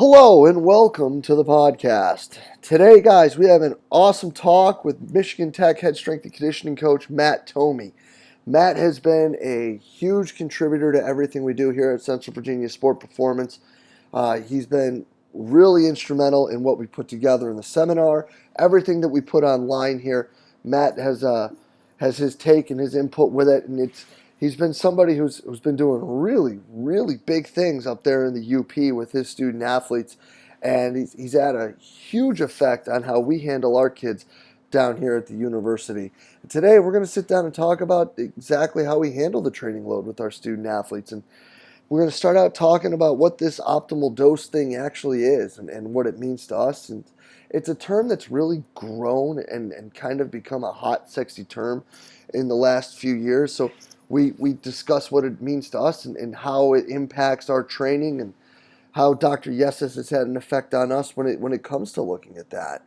Hello and welcome to the podcast. Today, guys, we have an awesome talk with Michigan Tech head strength and conditioning coach Matt Thome. Matt has been a huge contributor to everything we do here at Central Virginia Sport Performance. He's been really instrumental in what we put together in the seminar, everything that we put online here. Matt has his take and his input with it, and he's been somebody who's been doing really big things up there in the UP with his student athletes, and he's had a huge effect on how we handle our kids down here at the university. And today we're going to sit down and talk about exactly how we handle the training load with our student athletes, and we're going to start out talking about what this optimal dose thing actually is and what it means to us. And it's a term that's really grown and kind of become a hot, sexy term in the last few years. So we discuss what it means to us and how it impacts our training and how Dr. Yeses has had an effect on us when it comes to looking at that.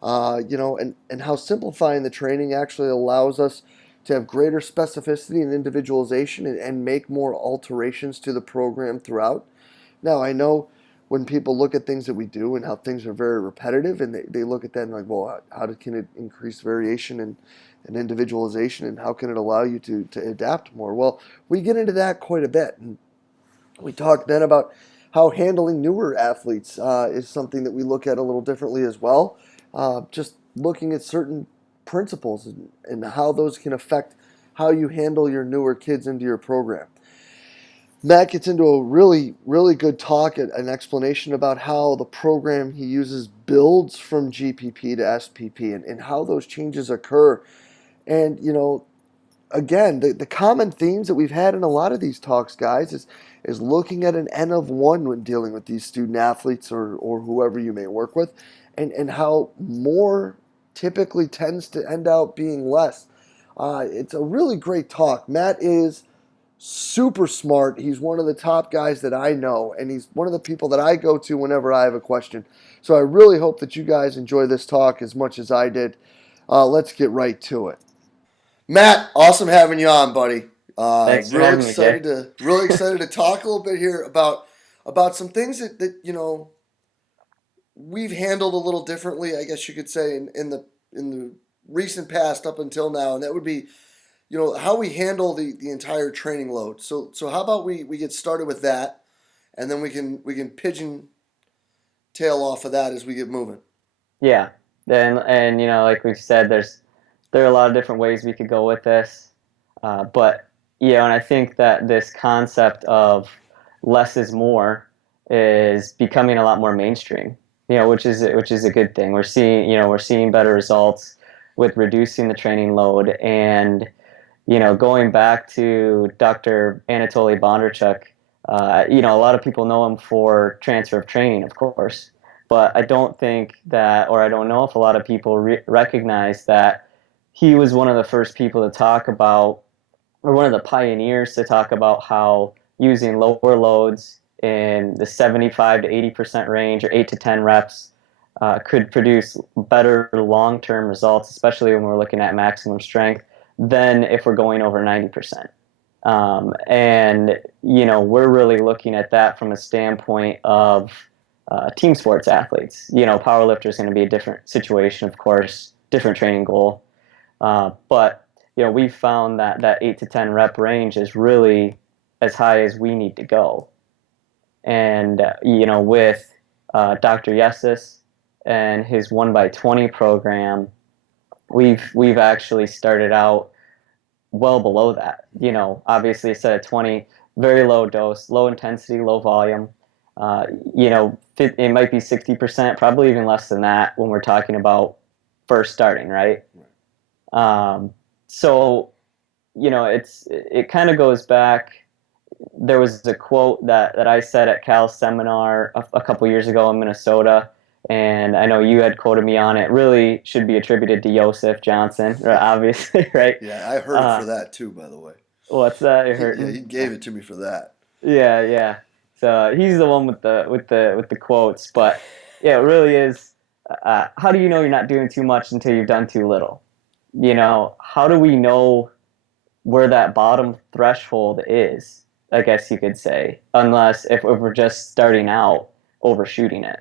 And how simplifying the training actually allows us to have greater specificity and individualization and make more alterations to the program throughout. Now, I know when people look at things that we do and how things are very repetitive, and they look at that and like, well, can it increase variation and individualization, and how can it allow you to adapt more? Well, we get into that quite a bit. And we talk then about how handling newer athletes is something that we look at a little differently as well. Just looking at certain principles and how those can affect how you handle your newer kids into your program. Matt gets into a really good talk, an explanation about how the program he uses builds from GPP to SPP and how those changes occur. And, again, the common themes that we've had in a lot of these talks, guys, is looking at an N of 1 when dealing with these student athletes or whoever you may work with, and how more typically tends to end out being less. It's a really great talk. Matt is super smart. He's one of the top guys that I know, and he's one of the people that I go to whenever I have a question. So I really hope that you guys enjoy this talk as much as I did. Let's get right to it. Matt, awesome having you on, buddy. Thanks for having me, Jay. Really excited to talk a little bit here about some things that we've handled a little differently, I guess you could say, in the recent past up until now, and that would be how we handle the entire training load. So how about we get started with that, and then we can pigeon tail off of that as we get moving. Yeah, and like we've said, there are a lot of different ways we could go with this, but and I think that this concept of less is more is becoming a lot more mainstream. Which is a good thing. We're seeing better results with reducing the training load, and going back to Dr. Anatoly Bondarchuk, a lot of people know him for transfer of training, of course, but I don't think that, or I don't know if a lot of people recognize that he was one of the first people to talk about, or one of the pioneers to talk about how using lower loads in the 75 to 80% range, or 8 to 10 reps, could produce better long-term results, especially when we're looking at maximum strength, than if we're going over 90%. And we're really looking at that from a standpoint of team sports athletes. Powerlifter is going to be a different situation, of course, different training goal. But we found that 8 to 10 rep range is really as high as we need to go. And with Dr. Yeses and his 1x20 program, we've actually started out well below that. Obviously a set of 20, very low dose, low intensity, low volume. It might be 60%, probably even less than that when we're talking about first starting, right? So, it kind of goes back. There was a quote that I said at Cal's seminar a couple years ago in Minnesota, and I know you had quoted me on it. Really should be attributed to Joseph Johnson, obviously, right? Yeah, I heard it for that too, by the way. What's that? You're Yeah, hurting? he gave it to me for that. Yeah, yeah. So he's the one with the quotes, but yeah, it really is. How do you know you're not doing too much until you've done too little? How do we know where that bottom threshold is? I guess you could say, unless if we're just starting out, overshooting it.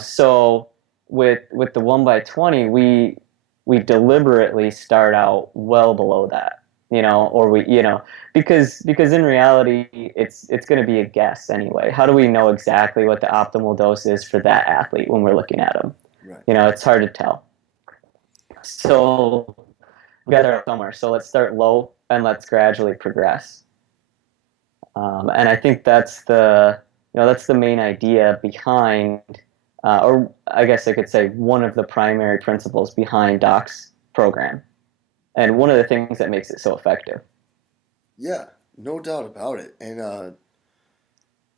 So with the 1x20, we deliberately start out well below that, or because in reality it's going to be a guess anyway. How do we know exactly what the optimal dose is for that athlete when we're looking at them? Right. It's hard to tell. So we got to start somewhere. So let's start low and let's gradually progress. And I think that's the main idea behind, or I guess I could say one of the primary principles behind Doc's program, and one of the things that makes it so effective. Yeah, no doubt about it. And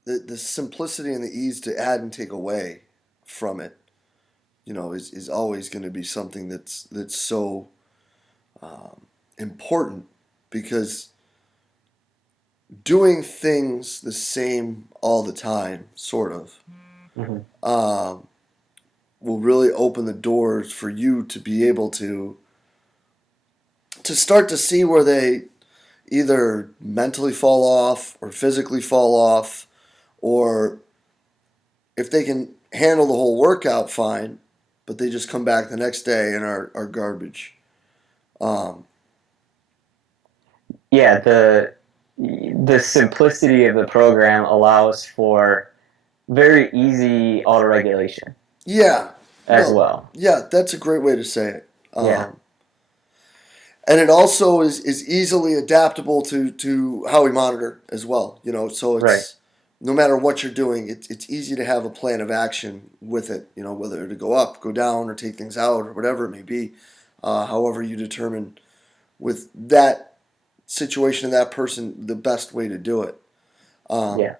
the simplicity and the ease to add and take away from it, is always going to be something that's so important, because doing things the same all the time, sort of, will really open the doors for you to be able to start to see where they either mentally fall off or physically fall off, or if they can handle the whole workout fine, but they just come back the next day and are garbage. Yeah, the simplicity of the program allows for very easy autoregulation. Yeah. As No. well. Yeah, that's a great way to say it. Yeah. And it also is easily adaptable to how we monitor as well. So it's right. No matter what you're doing, it's easy to have a plan of action with it. Whether to go up, go down, or take things out, or whatever it may be. However you determine with that situation and that person the best way to do it. Yeah.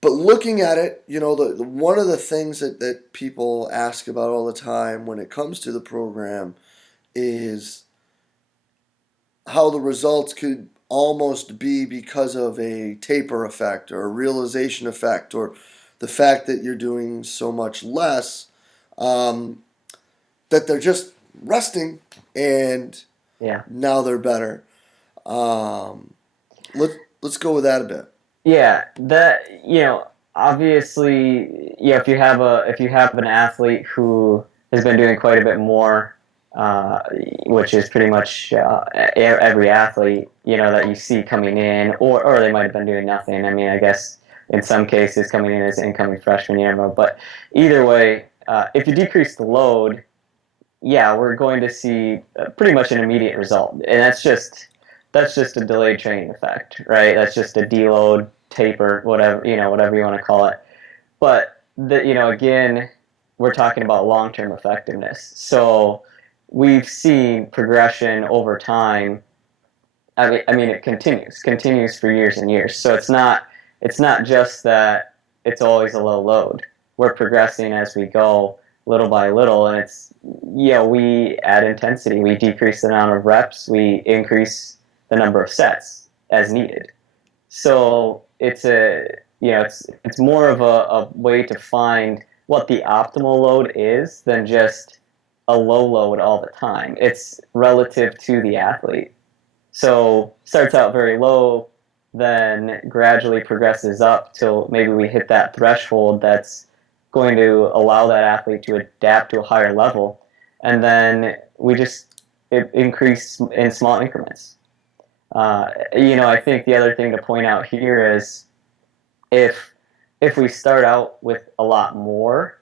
But looking at it, one of the things that people ask about all the time when it comes to the program is how the results could almost be because of a taper effect or a realization effect, or the fact that you're doing so much less, that they're just resting and now they're better. Let's go with that a bit. Yeah, that obviously, if you have an athlete who has been doing quite a bit more, which is pretty much every athlete that you see coming in, or they might have been doing nothing. I mean, I guess in some cases coming in as incoming freshman year, but either way, if you decrease the load, we're going to see pretty much an immediate result, and that's just a delayed training effect, right? That's just a deload, taper, whatever you want to call it. But again, we're talking about long-term effectiveness. So we've seen progression over time. I mean, it continues for years and years. So it's not just that it's always a low load. We're progressing as we go, little by little, and we add intensity, we decrease the amount of reps, we increase the number of sets as needed. So it's it's more of a way to find what the optimal load is than just a low load all the time. It's relative to the athlete. So starts out very low, then gradually progresses up till maybe we hit that threshold that's going to allow that athlete to adapt to a higher level, and then we just increase in small increments. I think the other thing to point out here is if we start out with a lot more,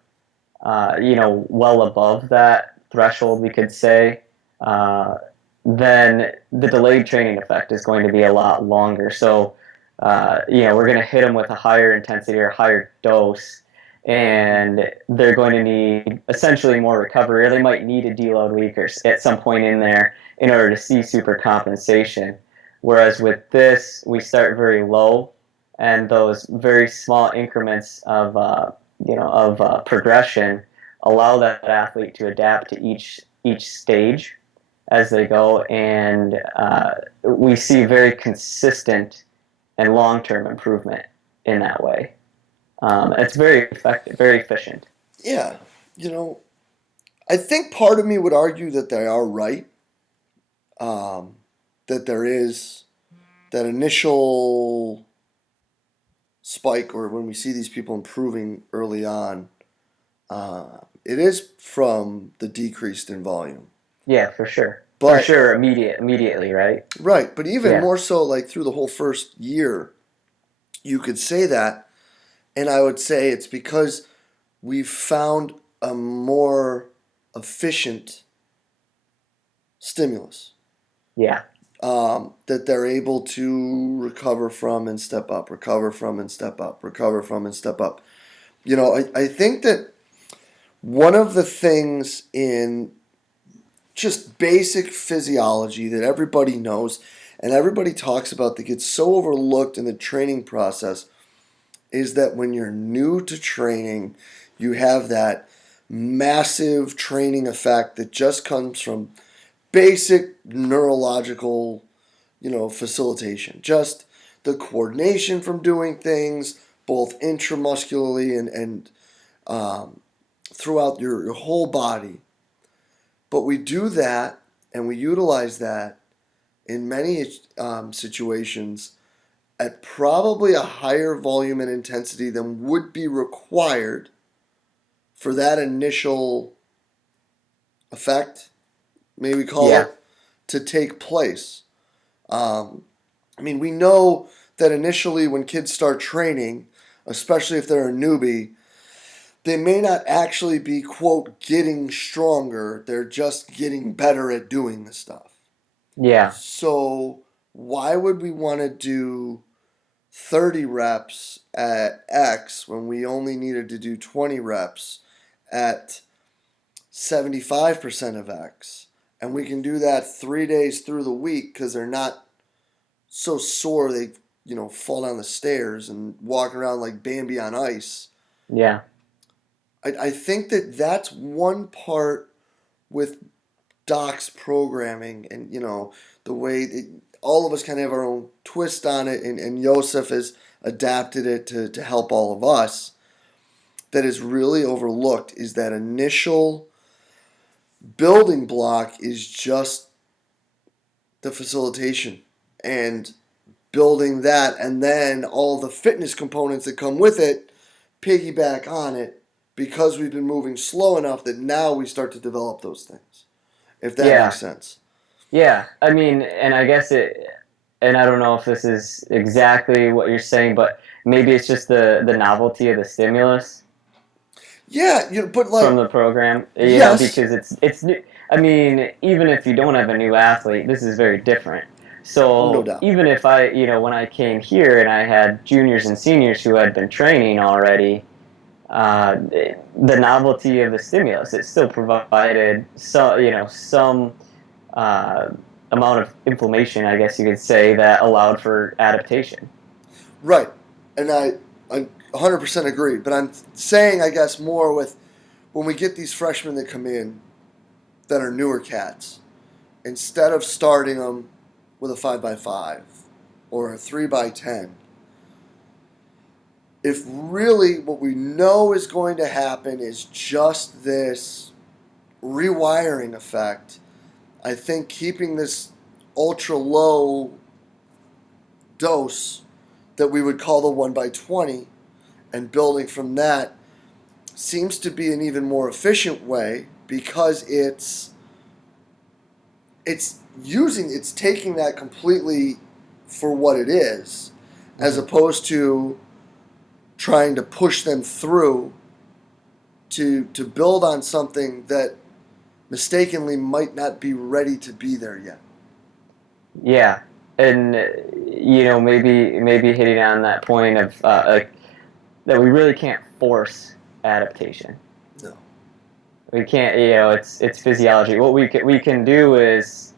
well above that threshold, we could say, then the delayed training effect is going to be a lot longer. So, we're going to hit them with a higher intensity or higher dose, and they're going to need essentially more recovery, or they might need a deload week or at some point in there in order to see super compensation. Whereas with this, we start very low, and those very small increments of progression allow that athlete to adapt to each stage as they go, and we see very consistent and long-term improvement in that way. It's very effective, very efficient. Yeah, I think part of me would argue that they are right. That there is that initial spike, or when we see these people improving early on, it is from the decreased in volume. Yeah, for sure. For But sure, immediately, right? right, but even Yeah. more so, like through the whole first year, you could say that, and I would say it's because we've found a more efficient stimulus Yeah. that they're able to recover from and step up, recover from and step up, recover from and step up. I think that one of the things in just basic physiology that everybody knows and everybody talks about that gets so overlooked in the training process is that when you're new to training, you have that massive training effect that just comes from basic neurological, facilitation. Just the coordination from doing things, both intramuscularly and throughout your whole body. But we do that and we utilize that in many situations at probably a higher volume and intensity than would be required for that initial effect, maybe call Yeah. it, to take place. We know that initially when kids start training, especially if they're a newbie, they may not actually be, quote, getting stronger. They're just getting better at doing the stuff. Yeah. So, why would we want to do 30 reps at X when we only needed to do 20 reps at 75% of X? And we can do that 3 days through the week because they're not so sore they, fall down the stairs and walk around like Bambi on ice. Yeah. I think that that's one part with Doc's programming and, the way all of us kind of have our own twist on it, and Yosef has adapted it to help all of us, that is really overlooked is that initial building block is just the facilitation and building that, and then all the fitness components that come with it piggyback on it because we've been moving slow enough that now we start to develop those things, if that makes Yeah. sense. Yeah. I mean, and I guess and I don't know if this is exactly what you're saying, but maybe it's just the novelty of the stimulus Yeah, but from like, the program, yes, because it's new. I mean, even if you don't have a new athlete, this is very different. oh, no So doubt. even if when I came here and I had juniors and seniors who had been training already, the novelty of the stimulus, it still provided some uh, amount of inflammation, I guess you could say, that allowed for adaptation. Right. And I 100% agree. But I'm saying, I guess, more with when we get these freshmen that come in that are newer cats, instead of starting them with a 5x5 or a 3x10, if really what we know is going to happen is just this rewiring effect, I think keeping this ultra low dose that we would call the 1x20 and building from that seems to be an even more efficient way because it's taking that completely for what it is, as Mm-hmm. opposed to trying to push them through to build on something that mistakenly might not be ready to be there yet. Yeah, and maybe hitting on that point of like that we really can't force adaptation. No. We can't, it's physiology. What we can do is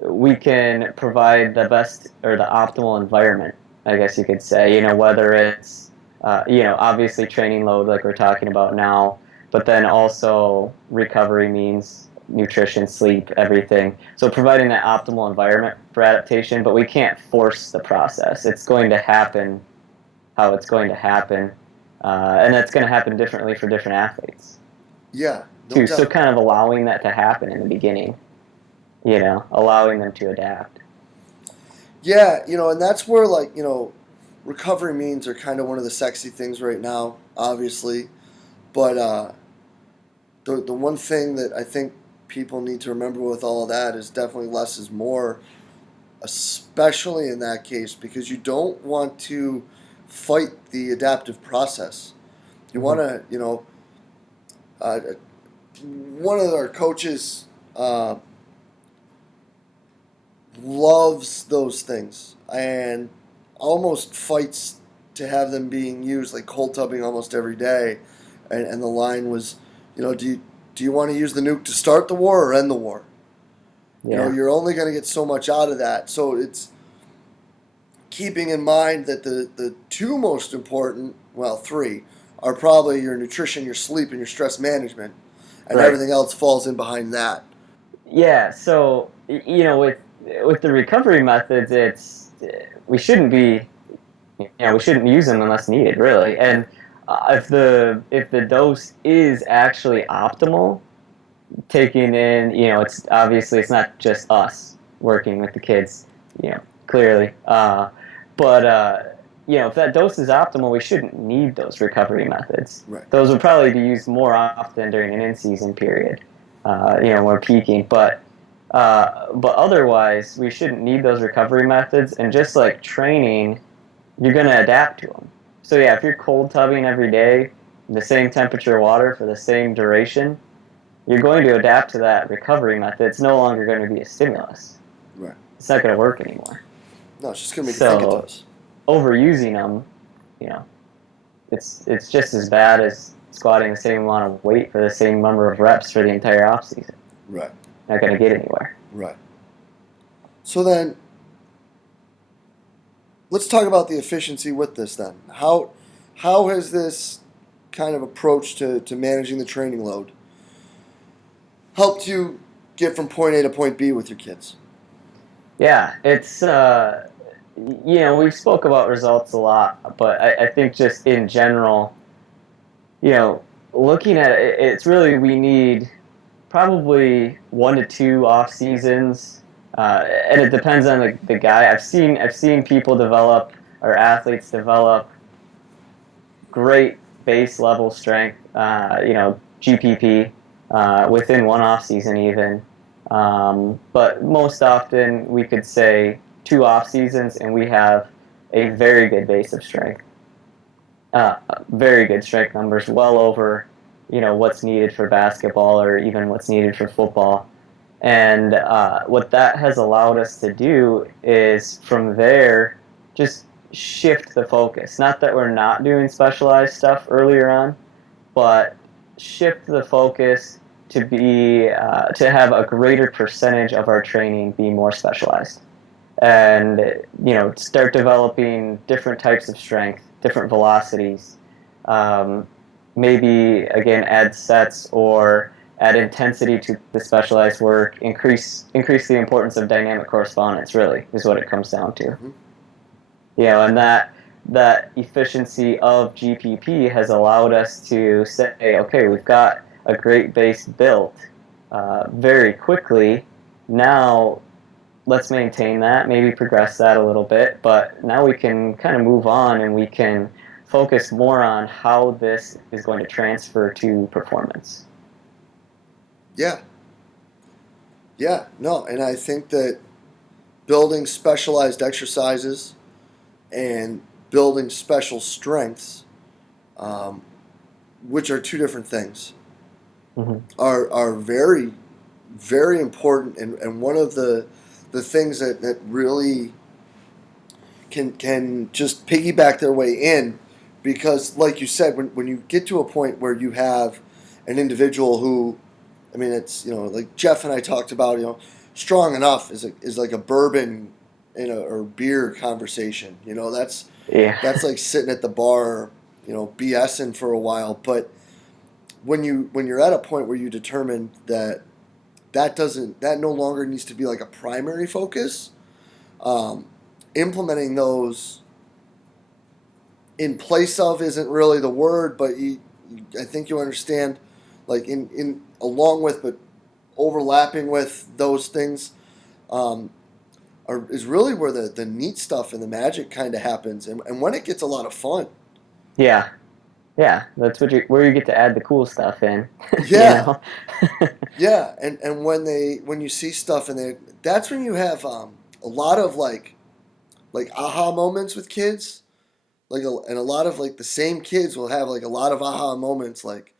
we can provide the best or the optimal environment, I guess you could say. Whether it's obviously training load like we're talking about now, but then also recovery means nutrition, sleep, everything. So providing that optimal environment for adaptation, but we can't force the process. It's going to happen how it's going to happen, and that's going to happen differently for different athletes Yeah, no too. So doubt. kind of allowing that to happen in the beginning, allowing them to adapt. Yeah, and that's where, like, recovery means are kind of one of the sexy things right now, obviously. But the one thing that I think people need to remember with all of that is definitely less is more, especially in that case, because you don't want to fight the adaptive process. You want Mm-hmm. to, uh, one of our coaches loves those things and almost fights to have them being used, like cold tubbing almost every day. And the line was, do you want to use the nuke to start the war or end the war? Yeah. You're only going to get so much out of that. So it's keeping in mind that the two most important, well, three, are probably your nutrition, your sleep, and your stress management, and Right. everything else falls in behind that. Yeah. So with the recovery methods, it's we shouldn't be we shouldn't use them unless needed, really. And if the dose is actually optimal, taking in, it's obviously it's not just us working with the kids, clearly. But if that dose is optimal, we shouldn't need those recovery methods. Right. Those would probably be used more often during an in-season period, when we're peaking. But otherwise, we shouldn't need those recovery methods. And just like training, you're going to adapt to them. So yeah, if you're cold tubbing every day, the same temperature water for the same duration, you're going to adapt to that recovery method. It's no longer going to be a stimulus. Right. It's not going to work anymore. No, it's just going to make you think it So does. overusing them, you know, it's just as bad as squatting the same amount of weight for the same number of reps for the entire off season. Right. Not going to get anywhere. Right. So then, let's talk about the efficiency with this then. How has this kind of approach to managing the training load helped you get from point A to point B with your kids? Yeah, it's we've spoke about results a lot, but I think just in general, you know, looking at it, it's really we need probably 1 to 2 off seasons, and it depends on the guy. I've seen people develop or athletes develop great base level strength, GPP, within one off season even. But most often we could say 2 off seasons and we have a very good base of strength, very good strength numbers, well over what's needed for basketball or even what's needed for football. And what that has allowed us to do is from there just shift the focus. Not that we're not doing specialized stuff earlier on, but shift the focus to have a greater percentage of our training be more specialized, and start developing different types of strength, different velocities. Um, Maybe again add sets or add intensity to the specialized work. Increase the importance of dynamic correspondence. Really, is what it comes down to. Mm-hmm. And that efficiency of GPP has allowed us to say, okay, we've got a great base built very quickly. Now let's maintain that, maybe progress that a little bit, but now we can kind of move on and we can focus more on how this is going to transfer to performance. Yeah. Yeah. No, and I think that building specialized exercises and building special strengths, um, which are two different things, Mm-hmm. are very, very important. And one of the things that really can just piggyback their way in, because like you said, when you get to a point where you have an individual who, I mean, it's, like Jeff and I talked about, strong enough is like a bourbon or beer conversation. Yeah. That's like sitting at the bar, BSing for a while. But when you're at a point where you determine that no longer needs to be like a primary focus, um, implementing those in place of isn't really the word, but I think you understand, like in along with, but overlapping with those things, um, is really where the neat stuff and the magic kind of happens, and when it gets a lot of fun. Yeah, yeah, that's where you get to add the cool stuff in, you Yeah, know. yeah, and when you see stuff and that's when you have a lot of like aha moments with kids, and a lot of like the same kids will have like a lot of aha moments, like,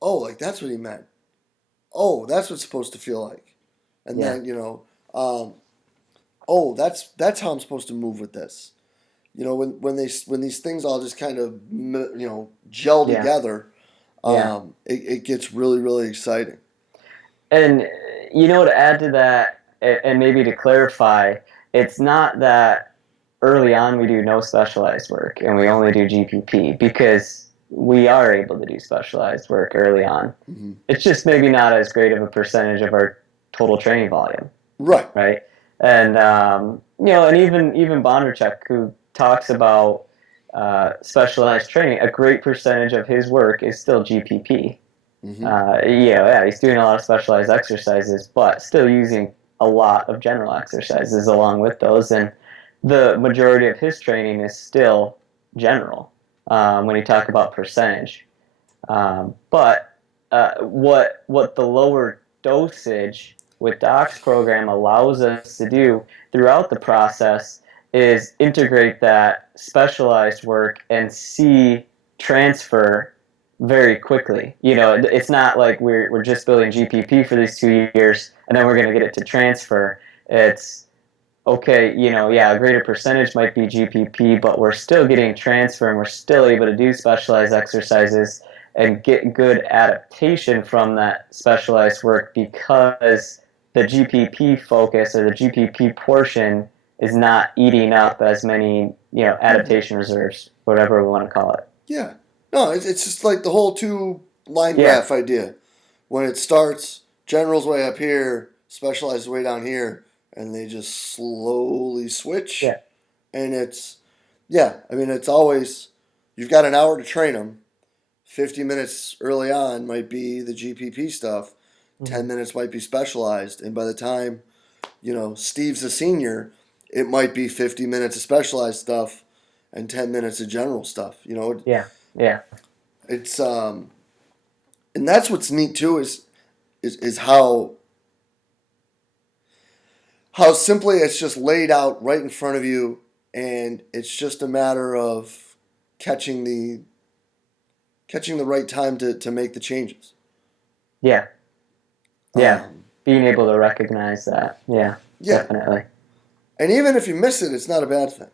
oh, like that's what he meant. Oh, that's what it's supposed to feel like, and Yeah, then um, oh, that's how I'm supposed to move with this. When these things all just kind of gel yeah, together, yeah. it gets really really exciting. And to add to that, and maybe to clarify, it's not that early on we do no specialized work and we only do GPP, because we are able to do specialized work early on. Hmm. It's just maybe not as great of a percentage of our total training volume, Right. right? And and even Bondarchuk, who talks about specialized training, a great percentage of his work is still GPP. Hmm. Yeah, he's doing a lot of specialized exercises, but still using a lot of general exercises along with those. And the majority of his training is still general when you talk about percentage. But what the lower dosage with Doc's program allows us to do throughout the process is integrate that specialized work and see transfer very quickly. It's not like we're just building GPP for these 2 years and then we're going to get it to transfer. It's okay, yeah, a greater percentage might be GPP, but we're still getting transfer and we're still able to do specialized exercises and get good adaptation from that specialized work, because the GPP focus or the GPP portion is not eating up as many, Hmm. adaptation reserves, whatever we want to call it. Yeah. No, it's just like the whole two line Yeah, graph idea. When it starts, general's way up here, specialized way down here, and they just slowly switch. yeah, And yeah, I mean, it's always, you've got an hour to train them. 50 minutes early on might be the GPP stuff, mm-hmm. 10 minutes might be specialized. And by the time, Steve's a senior, it might be 50 minutes of specialized stuff and 10 minutes of general stuff. Yeah, yeah, It's, and that's what's neat too is how simply it's just laid out right in front of you, and it's just a matter of catching the catching the right time to make the changes. yeah, yeah. Um, Being able to recognize that, yeah, yeah, definitely. and even if you miss it, it's not a bad thing.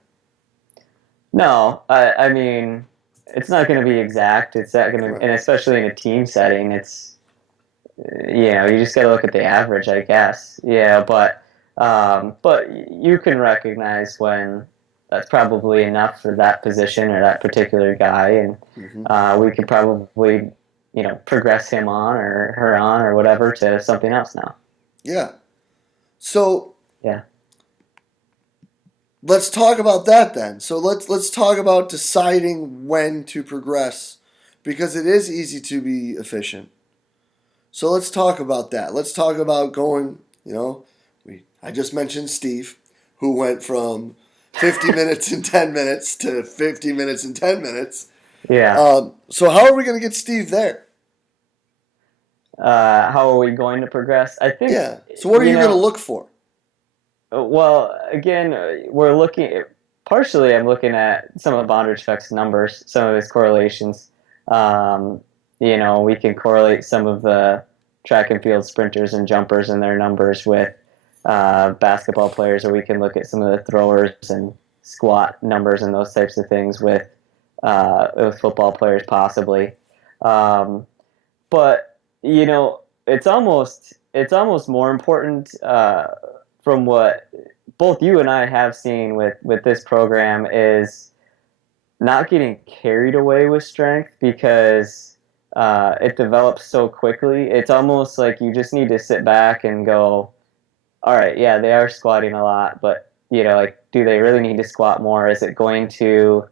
No, I mean, it's not going to be exact. It's not going to, Right. and especially in a team setting, it's, you just got to look at the average, I guess. Yeah, but you can recognize when that's probably enough for that position or that particular guy, and Hmm. we could probably, progress him on or her on or whatever to something else now. Yeah. So Yeah, let's talk about that then. So let's talk about deciding when to progress, because it is easy to be efficient. So let's talk about that. Let's talk about going. I just mentioned Steve, who went from 50 minutes and 10 minutes to 50 minutes and 10 minutes. yeah. So how are we going to get Steve there? How are we going to progress? I think, Yeah. So what are you going to look for? Well, again, we're looking. Partially, I'm looking at some of Bondage Effect's numbers, some of his correlations. Um, we can correlate some of the track and field sprinters and jumpers and their numbers with basketball players, or we can look at some of the throwers and squat numbers and those types of things with football players, possibly. Um, but it's almost more important, from what both you and I have seen with this program, is not getting carried away with strength, because it develops so quickly. It's almost like you just need to sit back and go, all right, yeah, they are squatting a lot, but like, do they really need to squat more? Is it going to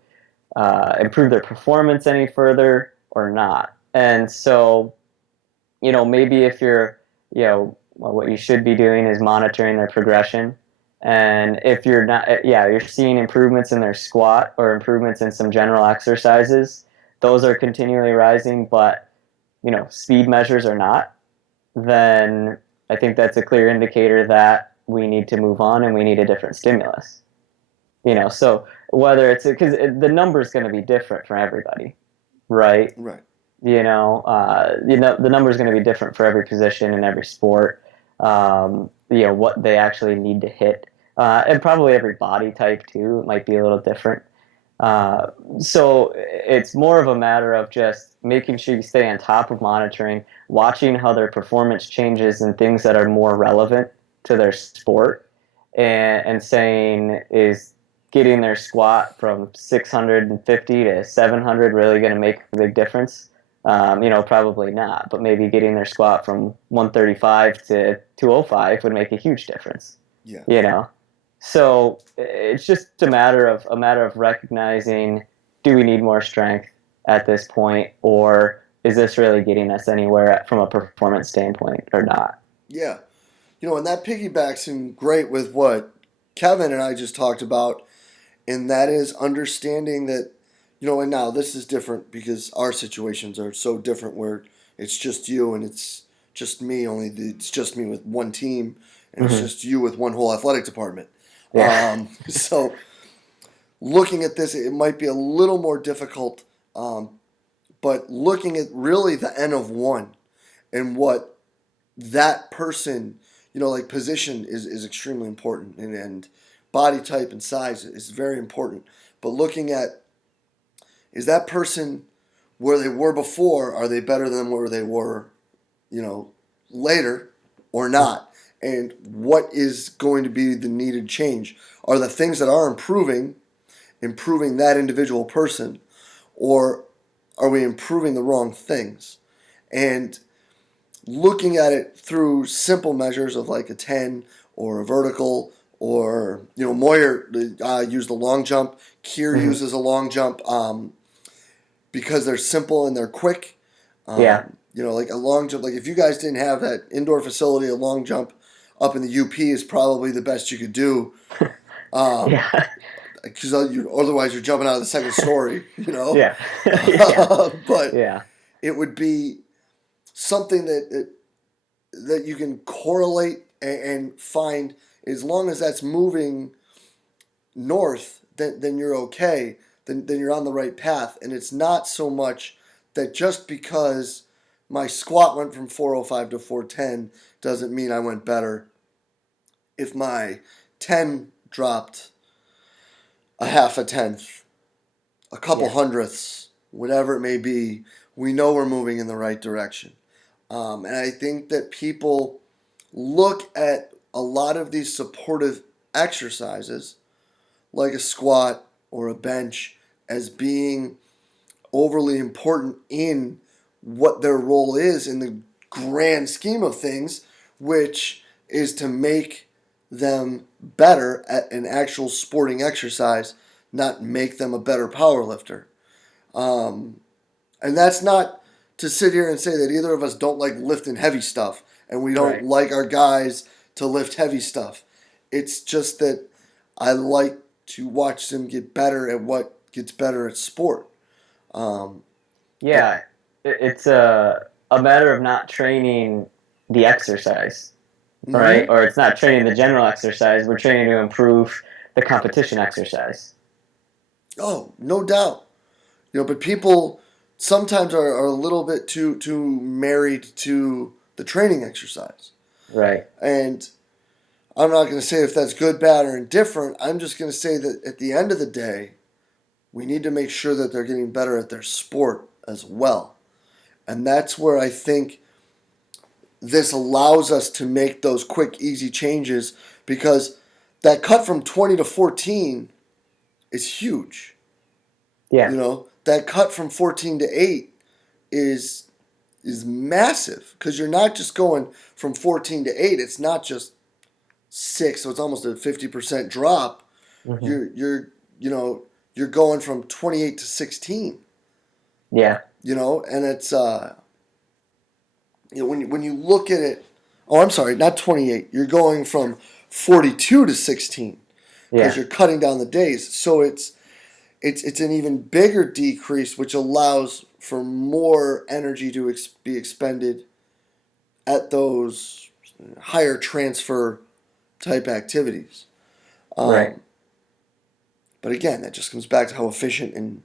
improve their performance any further or not? And so, maybe if you're, well, what you should be doing is monitoring their progression, And if you're not, yeah, you're seeing improvements in their squat or improvements in some general exercises, those are continually rising, but speed measures are not, then I think that's a clear indicator that we need to move on and we need a different stimulus. So whether it's because the number is going to be different for everybody, right? Right. The number is going to be different for every position in every sport. What they actually need to hit, and probably every body type too might be a little different. So it's more of a matter of just making sure you stay on top of monitoring, watching how their performance changes and things that are more relevant to their sport, and saying, is getting their squat from 650 to 700 really going to make a big difference? Probably not, but maybe getting their squat from 135 to 205 would make a huge difference. Yeah. So it's just a matter of recognizing, do we need more strength at this point, or is this really getting us anywhere from a performance standpoint or not? Yeah. And that piggybacks in great with what Kevin and I just talked about, and that is understanding that, and now this is different because our situations are so different where it's just you and it's just me, only it's just me with one team and it's Mm-hmm. just you with one whole athletic department. Yeah. So looking at this, it might be a little more difficult, but looking at really the N of one and what that person, like position is extremely important, and body type and size is very important. But looking at, is that person where they were before, are they better than where they were, later or not? And what is going to be the needed change? Are the things that are improving that individual person, or are we improving the wrong things? And looking at it through simple measures of like a 10 or a vertical, or Moyer used the long jump, Kier Mm-hmm. uses a long jump, because they're simple and they're quick. Yeah. Like a long jump, like if you guys didn't have that indoor facility, a long jump up in the UP is probably the best you could do, Yeah. because otherwise you're jumping out of the second story, Yeah. Yeah. But Yeah. it would be something that you can correlate and find, as long as that's moving north, then you're okay. Then you're on the right path. And it's not so much that just because my squat went from 405 to 410 doesn't mean I went better. If my 10 dropped a half a tenth, a couple Yeah. hundredths, whatever it may be, we know we're moving in the right direction. And I think that people look at a lot of these supportive exercises, like a squat or a bench, as being overly important in what their role is in the grand scheme of things, which is to make them better at an actual sporting exercise, not make them a better power lifter. And that's not to sit here and say that either of us don't like lifting heavy stuff and we don't Right. like our guys to lift heavy stuff. It's just that I like to watch them get better at what gets better at sport. Um, and, Yeah. It's a matter of not training the exercise, right? mm-hmm. Or it's not training the general exercise. We're training to improve the competition exercise. Oh, no doubt. But people sometimes are a little bit too married to the training exercise. Right. And I'm not going to say if that's good, bad, or indifferent. I'm just going to say that at the end of the day, we need to make sure that they're getting better at their sport as well. And that's where I think this allows us to make those quick, easy changes, because that cut from 20 to 14 is huge. Yeah. That cut from 14 to 8 is massive, because you're not just going from 14 to 8. It's not just 6, so it's almost a 50% drop. Mm-hmm. You're going from 28 to 16. Yeah. And it's when you look at it. Oh, I'm sorry, not 28. You're going from 42 to 16 because Yeah. you're cutting down the days. So it's an even bigger decrease, which allows for more energy to be expended at those higher transfer type activities. Right. But again, that just comes back to how efficient and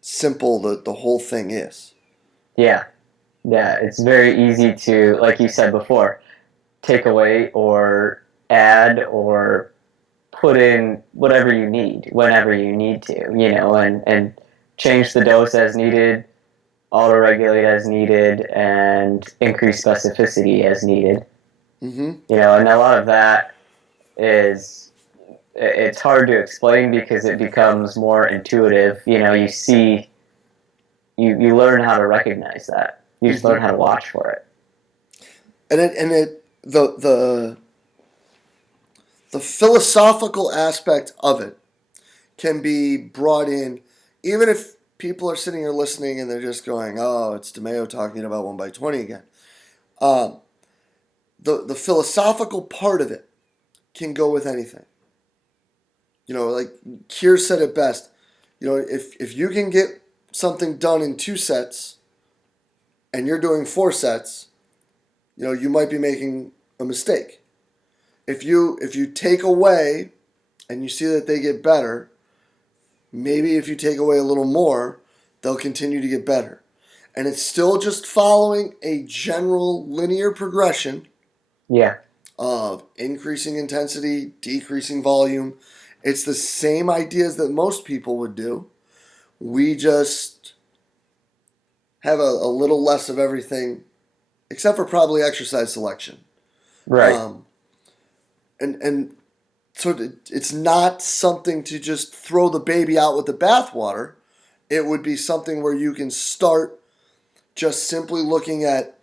simple the whole thing is. Yeah. Yeah. It's very easy to, like you said before, take away or add or put in whatever you need whenever you need to, and change the dose as needed, auto regulate as needed, and increase specificity as needed. Mm-hmm. And a lot of that is, it's hard to explain because it becomes more intuitive. You see, you learn how to recognize that. You just Mm-hmm. learn how to watch for it. The philosophical aspect of it can be brought in, even if people are sitting here listening and they're just going, "Oh, it's DeMeo talking about 1x20 again." Um, the philosophical part of it can go with anything. Like Kier said it best. If you can get something done in 2 sets and you're doing 4 sets, you might be making a mistake. If you take away and you see that they get better, maybe if you take away a little more, they'll continue to get better. And it's still just following a general linear progression Yeah. of increasing intensity, decreasing volume. It's the same ideas that most people would do. We just have a little less of everything, except for probably exercise selection. Right. Um, and so it's not something to just throw the baby out with the bathwater. It would be something where you can start just simply looking at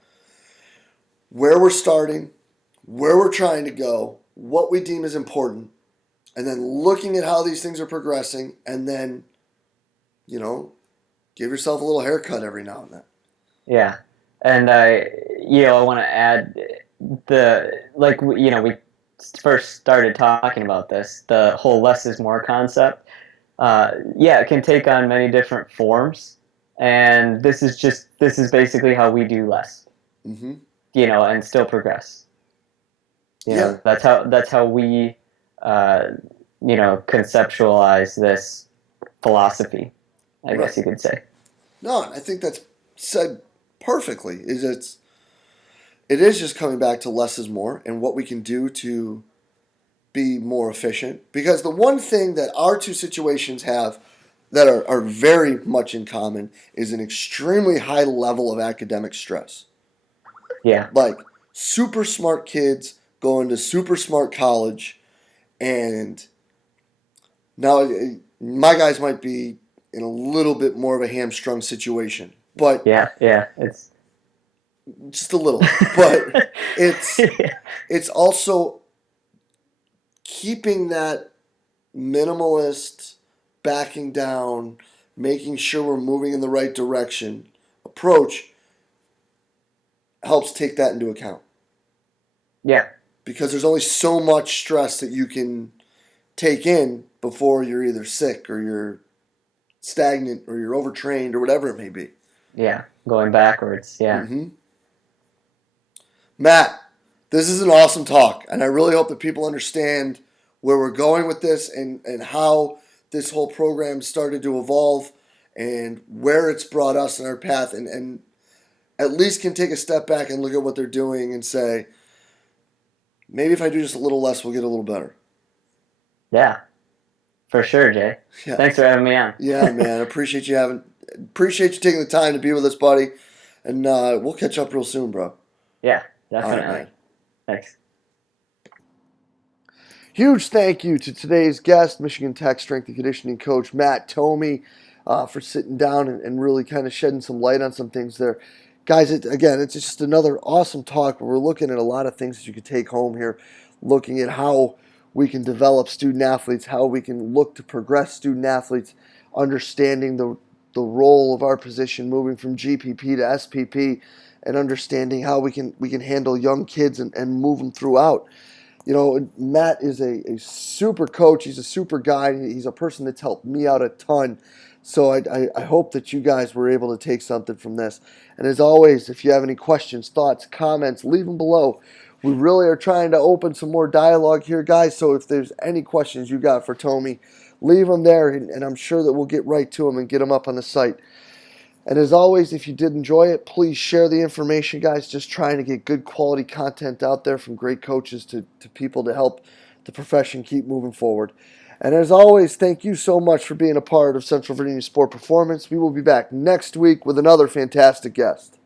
where we're starting, where we're trying to go, what we deem is important, and then looking at how these things are progressing, and then, give yourself a little haircut every now and then. Yeah. And I want to add we first started talking about this, the whole less is more concept. It can take on many different forms, and this is basically how we do less, Mm-hmm. and still progress. Yeah. That's how we, conceptualize this philosophy, I Right. guess you could say. No, I think that's said perfectly. It is just coming back to less is more and what we can do to be more efficient. Because the one thing that our two situations have that are very much in common is an extremely high level of academic stress. Yeah. Like super smart kids going to super smart college, and now my guys might be in a little bit more of a hamstrung situation, but Yeah. Yeah. It's just a little. But it's yeah. it's also keeping that minimalist, backing down, making sure we're moving in the right direction approach helps take that into account. Yeah. Because there's only so much stress that you can take in before you're either sick or you're stagnant or you're overtrained or whatever it may be. Yeah. Going backwards. Yeah. Mm-hmm. Matt, this is an awesome talk, and I really hope that people understand where we're going with this and how this whole program started to evolve and where it's brought us in our path, and at least can take a step back and look at what they're doing and say, maybe if I do just a little less, we'll get a little better. Yeah. For sure, Jay. Yeah. Thanks for having me on. Yeah, man. Appreciate you taking the time to be with us, buddy. And we'll catch up real soon, bro. Yeah, All right, definitely. man. Thanks. Huge thank you to today's guest, Michigan Tech strength and conditioning coach Matt Thome, for sitting down and really kind of shedding some light on some things there. Guys, it's just another awesome talk where we're looking at a lot of things that you could take home here, looking at how we can develop student athletes, how we can look to progress student athletes, understanding the role of our position moving from GPP to SPP, and understanding how we can handle young kids and move them throughout. Matt is a super coach. He's a super guy. He's a person that's helped me out a ton. So I hope that you guys were able to take something from this. And as always, if you have any questions, thoughts, comments, leave them below. We really are trying to open some more dialogue here, guys. So if there's any questions you got for Thome, leave them there, and I'm sure that we'll get right to them and get them up on the site. And as always, if you did enjoy it, please share the information, guys. Just trying to get good quality content out there from great coaches to people to help the profession keep moving forward. And as always, thank you so much for being a part of Central Virginia Sport Performance. We will be back next week with another fantastic guest.